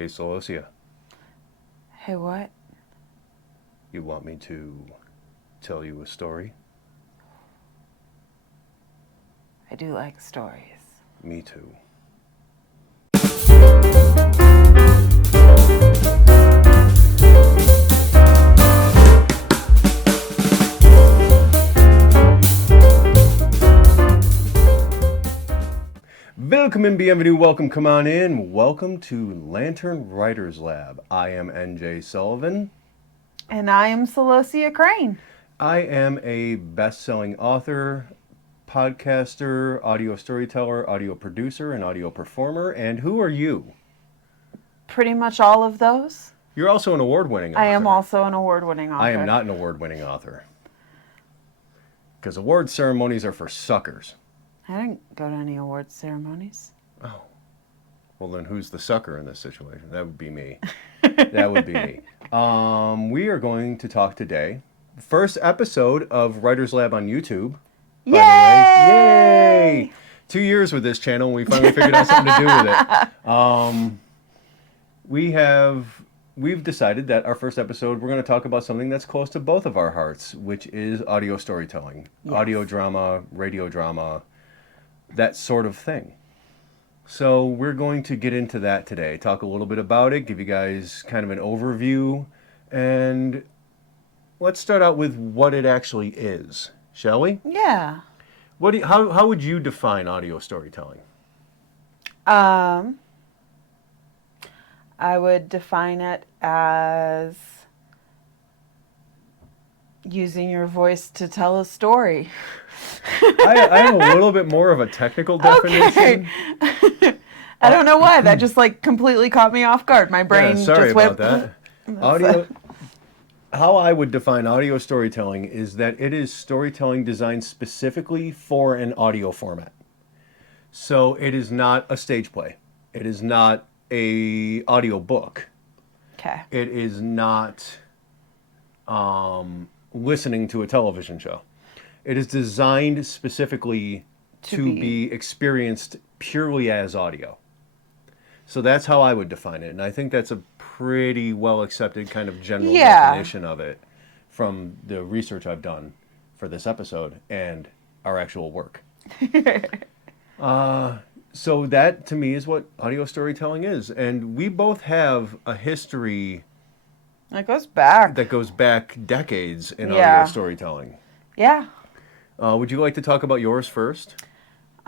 Hey, Celosia, Hey, what? you want me to tell you a story? I do like stories. Me too. Willkommen, bienvenue, welcome, come on in. Welcome to Lantern Writers Lab. I am NJ Sullivan. And I am Celosia Crane. I am a best-selling author, podcaster, audio storyteller, audio producer, and audio performer. And who are you? Pretty much all of those. You're also an award-winning author. I am also an award-winning author. I am not an award-winning author. Because award ceremonies are for suckers. I didn't go to any awards ceremonies. Oh. Well, then who's the sucker in this situation? That would be me. That would be me. We are going to talk today. First episode of Writers Lab on YouTube. Yay! By the way. Yay! 2 years with this channel, and we finally figured out something to do with it. We've decided that our first episode, we're going to talk about something that's close to both of our hearts, which is audio storytelling. Yes. Audio drama, radio drama, that sort of thing. So we're going to get into that today, talk a little bit about it, give you guys kind of an overview, and let's start out with what it actually is, shall we? Yeah. How would you define audio storytelling? I would define it as using your voice to tell a story. I have a little bit more of a technical definition. Okay. I don't know why. That just completely caught me off guard. My brain sorry just went... about that. How I would define audio storytelling is that it is storytelling designed specifically for an audio format. So it is not a stage play. It is not a audio book. Okay. It is not listening to a television show. It is designed specifically to be experienced purely as audio. So that's how I would define it. And I think that's a pretty well accepted kind of general definition of it from the research I've done for this episode and our actual work. So that to me is what audio storytelling is. And we both have a history that goes back decades in audio storytelling. Yeah. Would you like to talk about yours first?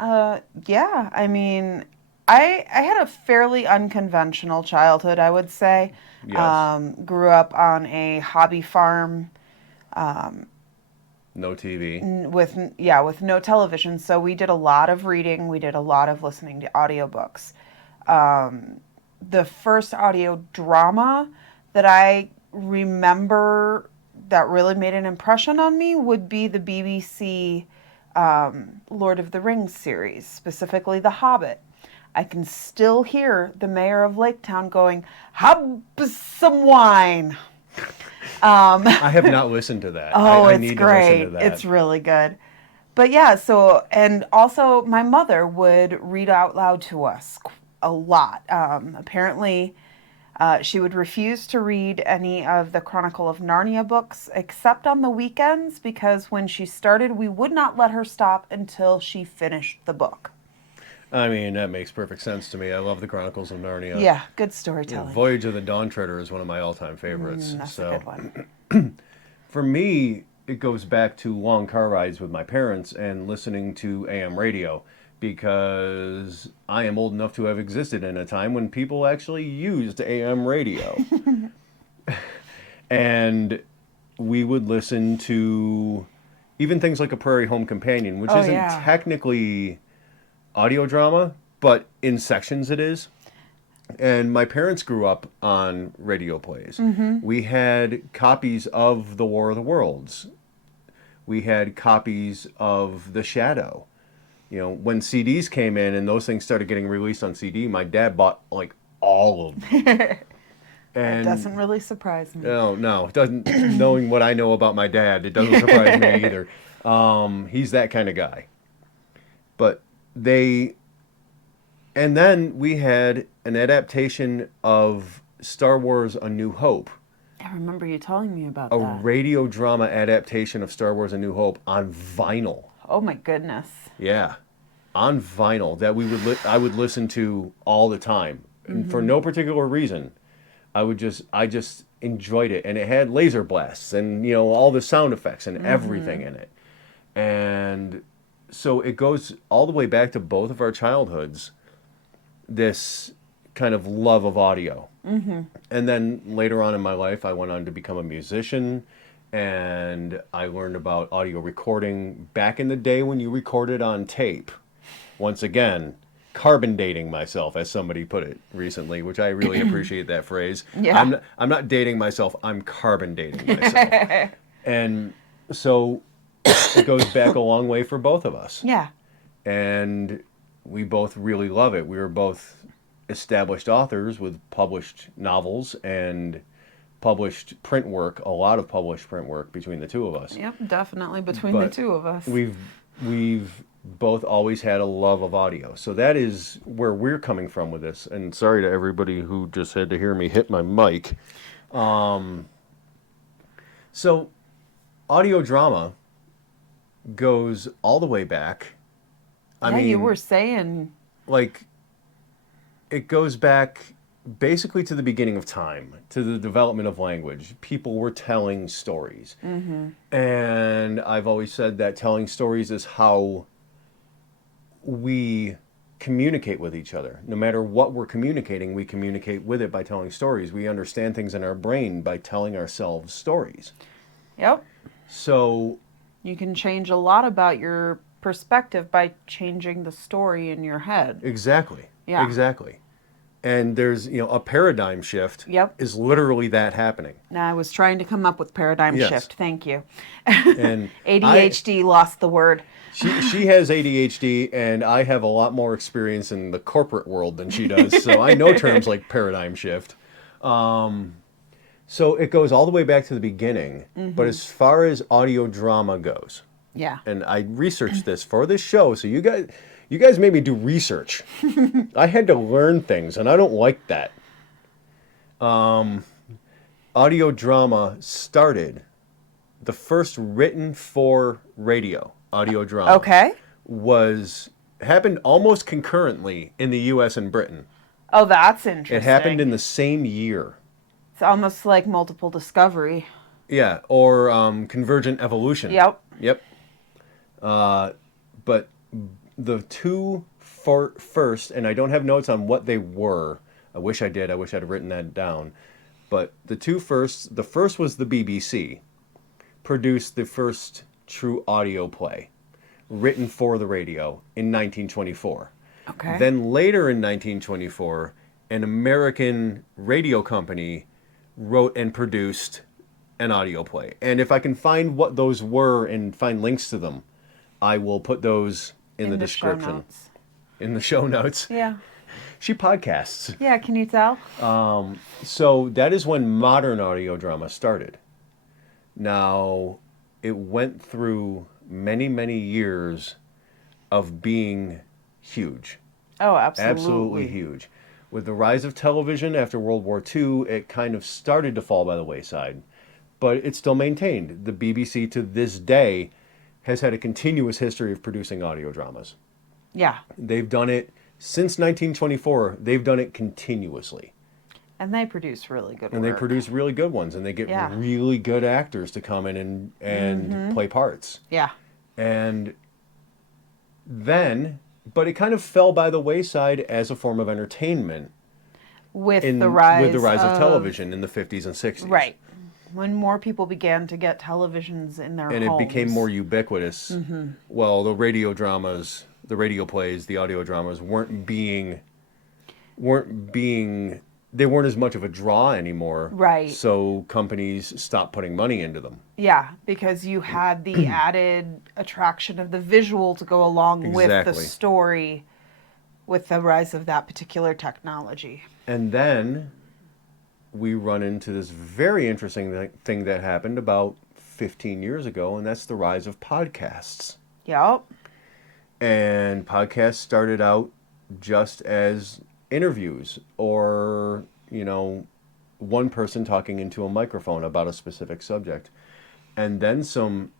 Yeah. I mean, I had a fairly unconventional childhood, I would say. Yes. Grew up on a hobby farm. No TV. With no television. So we did a lot of reading. We did a lot of listening to audiobooks. The first audio drama that I remember that really made an impression on me would be the BBC Lord of the Rings series, specifically The Hobbit. I can still hear the mayor of Laketown going, "Hub some wine." I have not listened to that. Oh, I it's need great. To listen to that. It's really good. But yeah, and also my mother would read out loud to us a lot. Apparently, she would refuse to read any of the Chronicle of Narnia books except on the weekends because when she started, we would not let her stop until she finished the book. I mean, that makes perfect sense to me. I love the Chronicles of Narnia. Yeah, good storytelling. Yeah, Voyage of the Dawn Treader is one of my all-time favorites. That's a good one. For me, it goes back to long car rides with my parents and listening to AM radio because I am old enough to have existed in a time when people actually used AM radio. And we would listen to even things like A Prairie Home Companion, which isn't technically audio drama, but in sections it is. And my parents grew up on radio plays. Mm-hmm. We had copies of The War of the Worlds. We had copies of The Shadow. You know, when CDs came in and those things started getting released on CD, my dad bought all of them. And that doesn't really surprise me. No, it doesn't. Knowing what I know about my dad, it doesn't surprise me either. He's that kind of guy. But And then we had an adaptation of Star Wars A New Hope, I remember you telling me about a that. radio drama adaptation of Star Wars A New Hope on vinyl. Oh my goodness. Yeah, on vinyl that I would listen to all the time. And for no particular reason. I just enjoyed it, and it had laser blasts and all the sound effects and everything in it. And so it goes all the way back to both of our childhoods, this kind of love of audio. And then later on in my life, I went on to become a musician, and I learned about audio recording back in the day when you recorded on tape. Once again, carbon dating myself, as somebody put it recently, which I really appreciate that phrase. Yeah. I'm not dating myself, I'm carbon dating myself. And so it goes back a long way for both of us. Yeah. And we both really love it. We were both established authors with published novels and published print work, a lot of published print work between the two of us. Yep, definitely between the But two of us. We've both always had a love of audio. So that is where we're coming from with this. And sorry to everybody who just had to hear me hit my mic. So audio drama goes all the way back. I mean, you were saying. like, it goes back basically to the beginning of time, to the development of language. People were telling stories. And I've always said that telling stories is how we communicate with each other. No matter what we're communicating, we communicate with it by telling stories. We understand things in our brain by telling ourselves stories. Yep. So You can change a lot about your perspective by changing the story in your head. exactly. Yeah. Exactly. And there's, a paradigm shift Yep. is literally that happening. Now, I was trying to come up with paradigm Yes. shift. Thank you. And ADHD lost the word. She has ADHD, and I have a lot more experience in the corporate world than she does, so I know terms like paradigm shift. So it goes all the way back to the beginning, but as far as audio drama goes, Yeah. and I researched this for this show, so you guys made me do research. I had to learn things, and I don't like that. Audio drama started, the first written for radio audio drama Okay. happened almost concurrently in the US and Britain. Oh, that's interesting. It happened in the same year. It's almost like multiple discovery. Yeah, or convergent evolution. Yep. Yep. But the two first, and I don't have notes on what they were. I wish I did. I wish I'd written that down. But the first was the BBC, produced the first true audio play written for the radio in 1924. Okay. Then later in 1924, an American radio company wrote and produced an audio play. And if I can find what those were and find links to them, I will put those in the description. Show notes. In the show notes. Yeah. She podcasts. Yeah, can you tell? So that is when modern audio drama started. Now, it went through many, many years of being huge. Oh, absolutely. Absolutely huge. With the rise of television after World War II, it kind of started to fall by the wayside, but it's still maintained. The BBC to this day has had a continuous history of producing audio dramas. Yeah. They've done it since 1924. They've done it continuously. And they produce really good And work. they produce really good ones, and they get Yeah. really good actors to come in and play parts. Yeah. And then, but it kind of fell by the wayside as a form of entertainment With the rise of television in the 50s and 60s. Right. When more people began to get televisions in their And homes. it became more ubiquitous. Well, the radio dramas, the radio plays, the audio dramas they weren't as much of a draw anymore. Right. So companies stopped putting money into them. Yeah, because you had the added attraction of the visual to go along with the Exactly. story with the rise of that particular technology. And then we run into this very interesting thing that happened about 15 years ago, and that's the rise of podcasts. Yep. And podcasts started out just as interviews or, one person talking into a microphone about a specific subject. And then some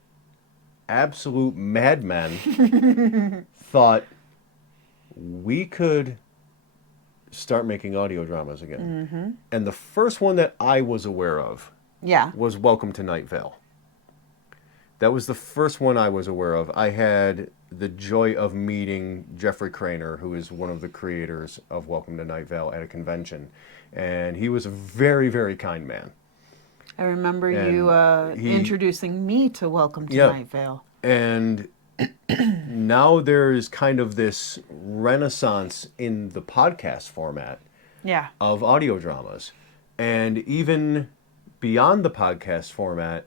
absolute madmen thought we could start making audio dramas again. Mm-hmm. And the first one that I was aware of Yeah. was Welcome to Night Vale. That was the first one I was aware of. I had the joy of meeting Jeffrey Craner, who is one of the creators of Welcome to Night Vale, at a convention. And he was a very, very kind man. I remember And you introducing me to Welcome to Night Vale. And now there is kind of this renaissance in the podcast format of audio dramas. And even beyond the podcast format,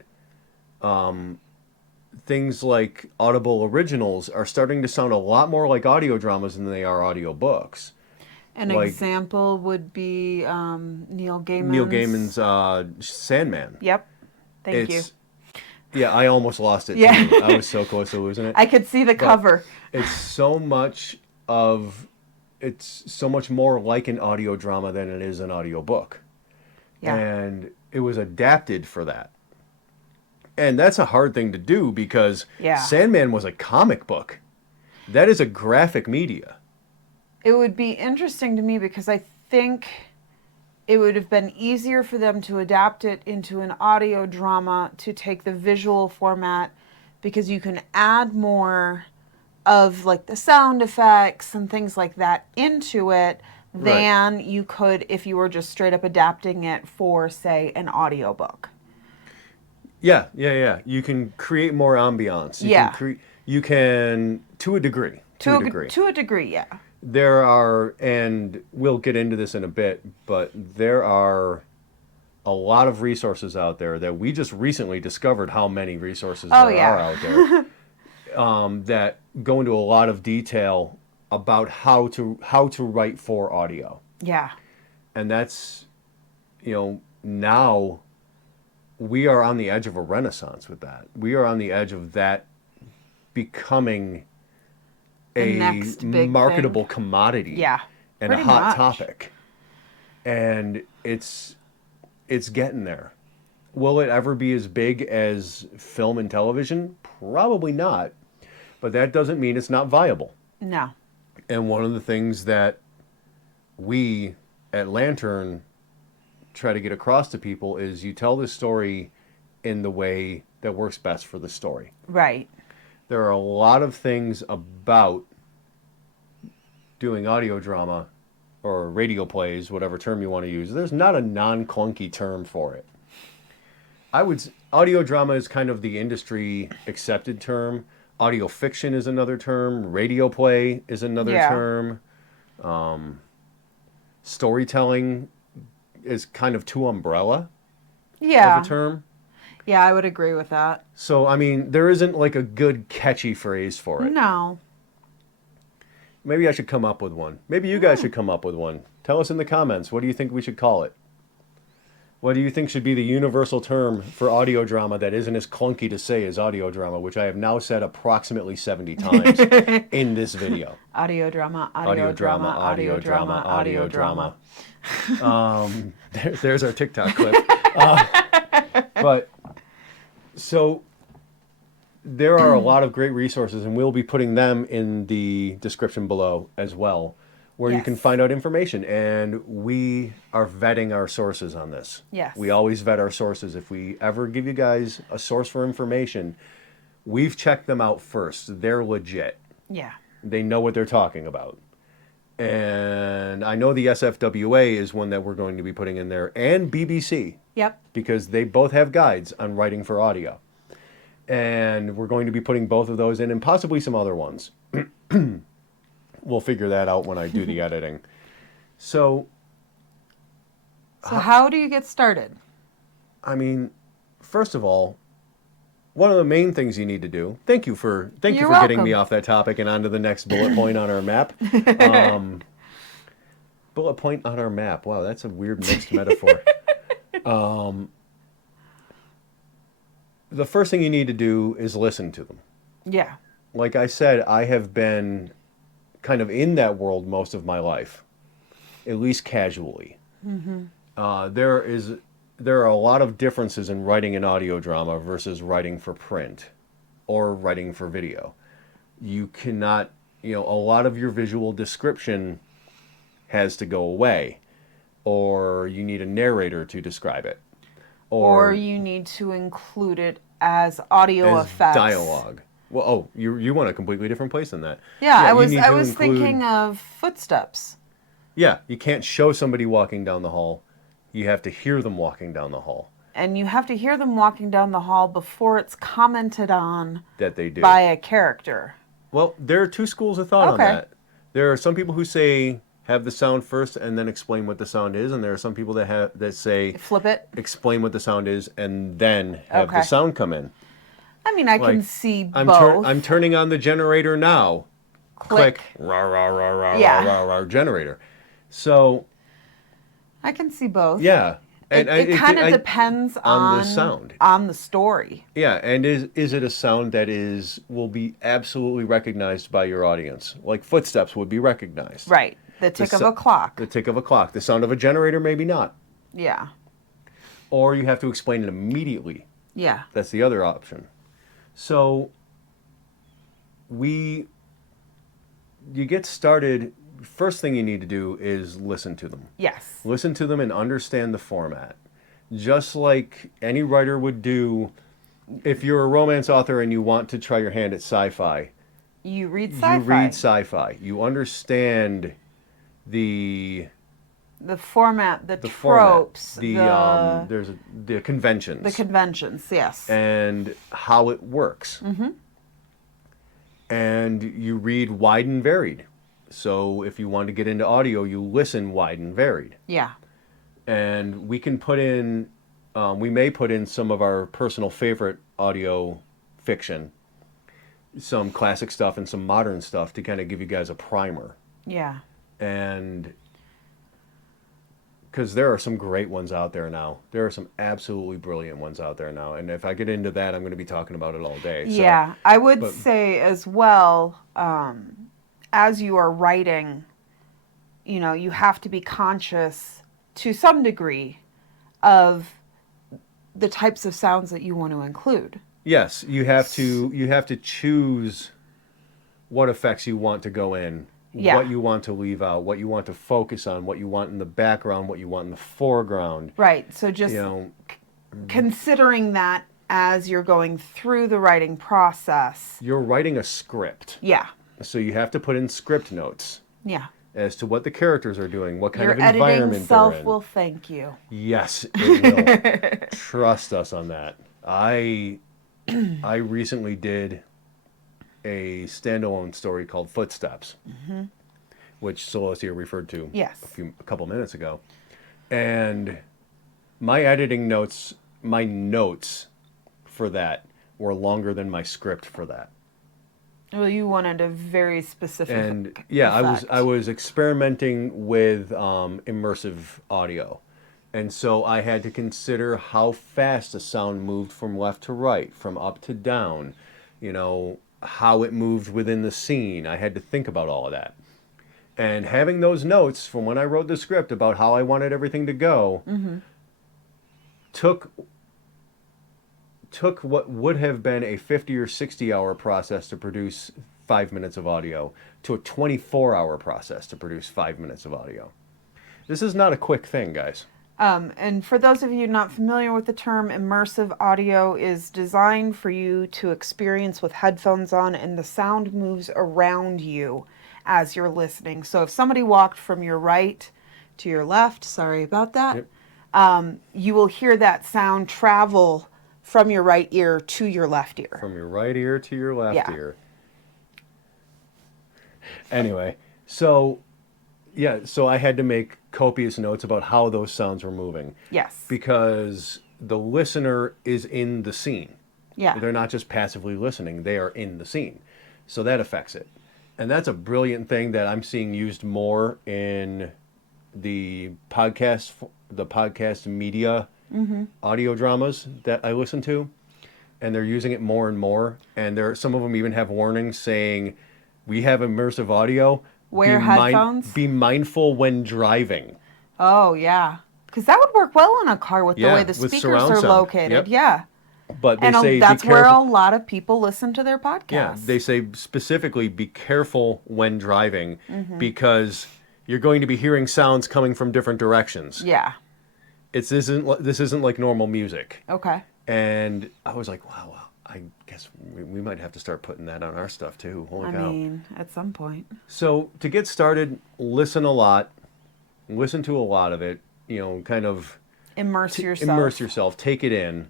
things like Audible originals are starting to sound a lot more like audio dramas than they are audio books. An example would be Neil Gaiman's Sandman. Yep. Thank you. Yeah, I almost lost it. Yeah. Too. I was so close to losing it. I could see the cover. It's so much more like an audio drama than it is an audio book. Yeah. And it was adapted for that. And that's a hard thing to do because Sandman was a comic book. That is a graphic media. It would be interesting to me because I think it would have been easier for them to adapt it into an audio drama to take the visual format, because you can add more of like the sound effects and things like that into it than you could if you were just straight up adapting it for, say, an audiobook. Yeah. You can create more ambiance. You can to a degree. To a degree, yeah. There are, and we'll get into this in a bit, but there are a lot of resources out there that we just recently discovered how many resources there are out there that go into a lot of detail about how to write for audio. Yeah. And that's, now we are on the edge of a renaissance with that. We are on the edge of that becoming a marketable commodity and a hot topic. And it's getting there. Will it ever be as big as film and television? Probably not. But that doesn't mean it's not viable. No. And one of the things that we at Lantern try to get across to people is you tell the story in the way that works best for the story. Right. There are a lot of things about doing audio drama or radio plays, whatever term you want to use. There's not a non-clunky term for it. Audio drama is kind of the industry accepted term. Audio fiction is another term. Radio play is another term. Storytelling is kind of too umbrella of a term. Yeah, I would agree with that. So, there isn't like a good catchy phrase for it. No. Maybe I should come up with one. Maybe you guys should come up with one. Tell us in the comments, what do you think we should call it? What do you think should be the universal term for audio drama that isn't as clunky to say as audio drama, which I have now said approxithere's 70 times in this video? Audio drama, audio drama, audio drama, audio drama. There's our TikTok clip. But so there are a lot of great resources, and we'll be putting them in the description below as well, where you can find out information. And we are vetting our sources on this. Yes. We always vet our sources. If we ever give you guys a source for information, we've checked them out first. They're legit. Yeah. They know what they're talking about. And I know the SFWA is one that we're going to be putting in there, and BBC. Yep. Because they both have guides on writing for audio. And we're going to be putting both of those in, and possibly some other ones. We'll figure that out when I do the editing. So how do you get started? First of all, one of the main things you need to do, thank you for welcome. getting me off that topic and onto the next bullet point on our map. Bullet point on our map. Wow, that's a weird mixed metaphor. The first thing you need to do is listen to them. Yeah. Like I said, I have been kind of in that world most of my life, at least casually. There are a lot of differences in writing an audio drama versus writing for print or writing for video. You cannot, a lot of your visual description has to go away, or you need a narrator to describe it. Or you need to include it as audio effects. Dialogue. Well, you want a completely different place than that. Yeah, I was thinking of footsteps. Yeah, you can't show somebody walking down the hall. You have to hear them walking down the hall. And you have to hear them walking down the hall before it's commented on that they do by a character. Well, there are two schools of thought on that. There are some people who say have the sound first and then explain what the sound is, and there are some people that say flip it, explain what the sound is, and then have the sound come in. I mean, I can see both. I'm turning on the generator now. Click. Rah, rah, rah, rah, rah, rah, generator. So I can see both. Yeah. And it kind of depends on the sound, on the story. Yeah, and is it a sound that will be absolutely recognized by your audience? Like footsteps would be recognized. Right. The tick of a clock. The tick of a clock. The sound of a generator, maybe not. Yeah. Or you have to explain it immediately. Yeah. That's the other option. So you get started. First thing you need to do is listen to them. Yes. Listen to them and understand the format. Just like any writer would do, if you're a romance author and you want to try your hand at sci-fi. You read sci-fi. You read sci-fi. You understand the format, the tropes, there's the conventions. The conventions, yes. And how it works. Mm-hmm. And you read wide and varied. So if you want to get into audio, you listen wide and varied. Yeah. And we can put in, we may put in some of our personal favorite audio fiction, some classic stuff and some modern stuff to kind of give you guys a primer. Yeah. And because there are some great ones out there now. There are some absolutely brilliant ones out there now. And if I get into that, I'm going to be talking about it all day. Yeah. I would say as well, as you are writing, you have to be conscious to some degree of the types of sounds that you want to include. Yes, you have to choose what effects you want to go in, what you want to leave out, what you want to focus on, what you want in the background, what you want in the foreground. Right. So just considering that as you're going through the writing process. You're writing a script. Yeah. So you have to put in script notes. Yeah. As to what the characters are doing, what kind Your of environment editing they're self in. will thank you. Yes, it will. Trust us on that. I recently did a standalone story called Footsteps, which Celestia referred to a couple minutes ago. And my editing notes, my notes for that were longer than my script for that. Well, you wanted a very specific and effect. I was experimenting with immersive audio, and so I had to consider how fast a sound moved from left to right, from up to down, how it moved within the scene. I had to think about all of that, and having those notes from when I wrote the script about how I wanted everything to go took what would have been a 50 or 60 hour process to produce 5 minutes of audio to a 24-hour process to produce 5 minutes of audio. This is not a quick thing, guys. And for those of you not familiar with the term, immersive audio is designed for you to experience with headphones on, and the sound moves around you as you're listening. So if somebody walked from your right to your left, sorry about that, you will hear that sound travel from your right ear to your left ear. From your right ear to your left ear. Anyway, so I had to make copious notes about how those sounds were moving. Yes. Because the listener is in the scene. Yeah. They're not just passively listening, they are in the scene. So that affects it. And that's a brilliant thing that I'm seeing used more in the podcast media audio dramas that I listen to, and they're using it more and more. And some of them even have warnings saying, "We have immersive audio, Wear headphones. Be mindful when driving. Oh, yeah. Because that would work well in a car with the way the with speakers surround are sound. located. Yep. Yeah. But they And say that's be where a careful. lot of people listen to their podcasts. Yeah, they say specifically be careful when driving Mm-hmm. because you're going to be hearing sounds coming from different directions. Yeah. This isn't like normal music. Okay. And I was like, wow, I guess we might have to start putting that on our stuff too. Holy cow. I mean, at some point. So to get started, listen a lot. Listen to a lot of it. You know, kind of Immerse yourself. immerse yourself. Take it in.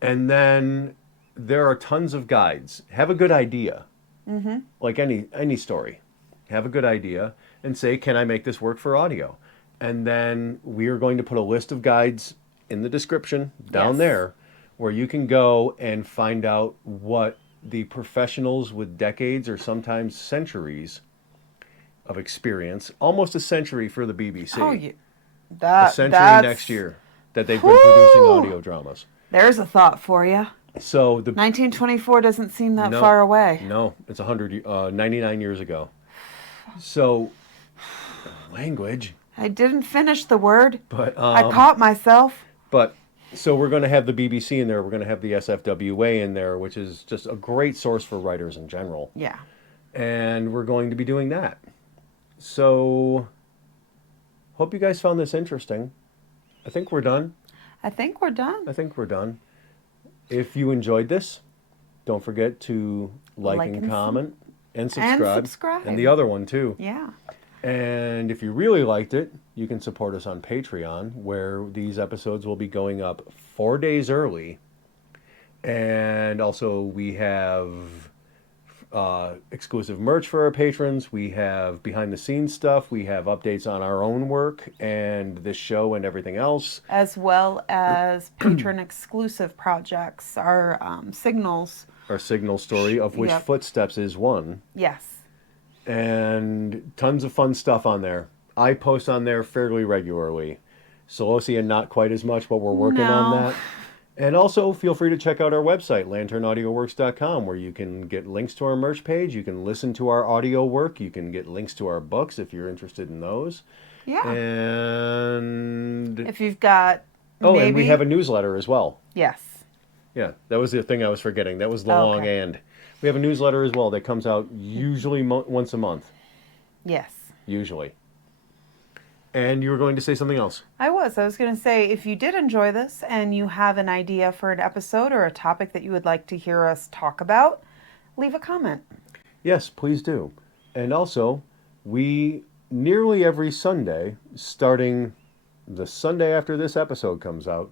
And then there are tons of guides. Have a good idea. Mm-hmm. Like any story. Have a good idea and say, can I make this work for audio? And then we are going to put a list of guides in the description down Yes. there where you can go and find out what the professionals with decades or sometimes centuries of experience, almost a century for the BBC, Oh, yeah. a century next year that they've been producing audio dramas. There's a thought for you. So the 1924 doesn't seem that No, far away. No, it's 99 years ago. So language. I didn't finish the word. But I caught myself. But so we're going to have the BBC in there. We're going to have the SFWA in there, which is just a great source for writers in general. Yeah. And we're going to be doing that. So hope you guys found this interesting. I think we're done. I think we're done. If you enjoyed this, don't forget to like and comment and subscribe. And the other one too. Yeah. And if you really liked it, you can support us on Patreon, where these episodes will be going up 4 days early. And also we have exclusive merch for our patrons. We have behind the scenes stuff. We have updates on our own work and this show and everything else. As well as patron exclusive projects, our signals. Our signal story, of which Footsteps is one. Yes. And tons of fun stuff on there. I post on there fairly regularly. Celosia not quite as much, but we're working on that. And also feel free to check out our website, lanternaudioworks.com, where you can get links to our merch page. You can listen to our audio work. You can get links to our books if you're interested in those. Yeah. And if you've got and we have a newsletter as well. Yes. Yeah, that was the thing I was forgetting. That was the long and. We have a newsletter as well that comes out usually once a month. Yes. Usually. And you were going to say something else. I was going to say, if you did enjoy this and you have an idea for an episode or a topic that you would like to hear us talk about, leave a comment. Yes, please do. And also, we nearly every Sunday, starting the Sunday after this episode comes out,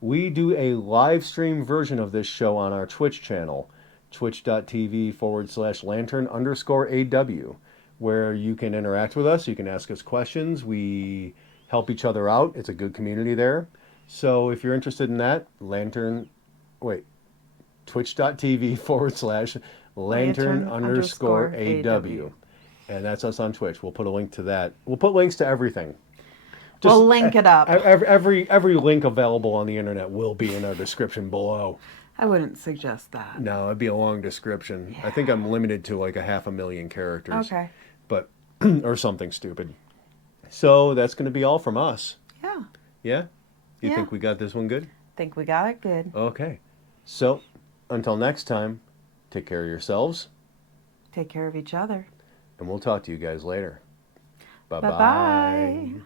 we do a live stream version of this show on our Twitch channel, twitch.tv/lantern_AW, where you can interact with us. You can ask us questions. We help each other out. It's a good community there. So if you're interested in that, twitch.tv/lantern_AW. And that's us on Twitch. We'll put a link to that. We'll put links to everything. We'll link it up. Every link available on the internet will be in our description below. I wouldn't suggest that. No, it'd be a long description. Yeah. I think I'm limited to like 500,000 characters. Okay. But, or something stupid. So that's going to be all from us. Yeah. Yeah? You think we got this one good? Think we got it good. Okay. So, until next time, take care of yourselves. Take care of each other. And we'll talk to you guys later. Bye-bye. Bye-bye.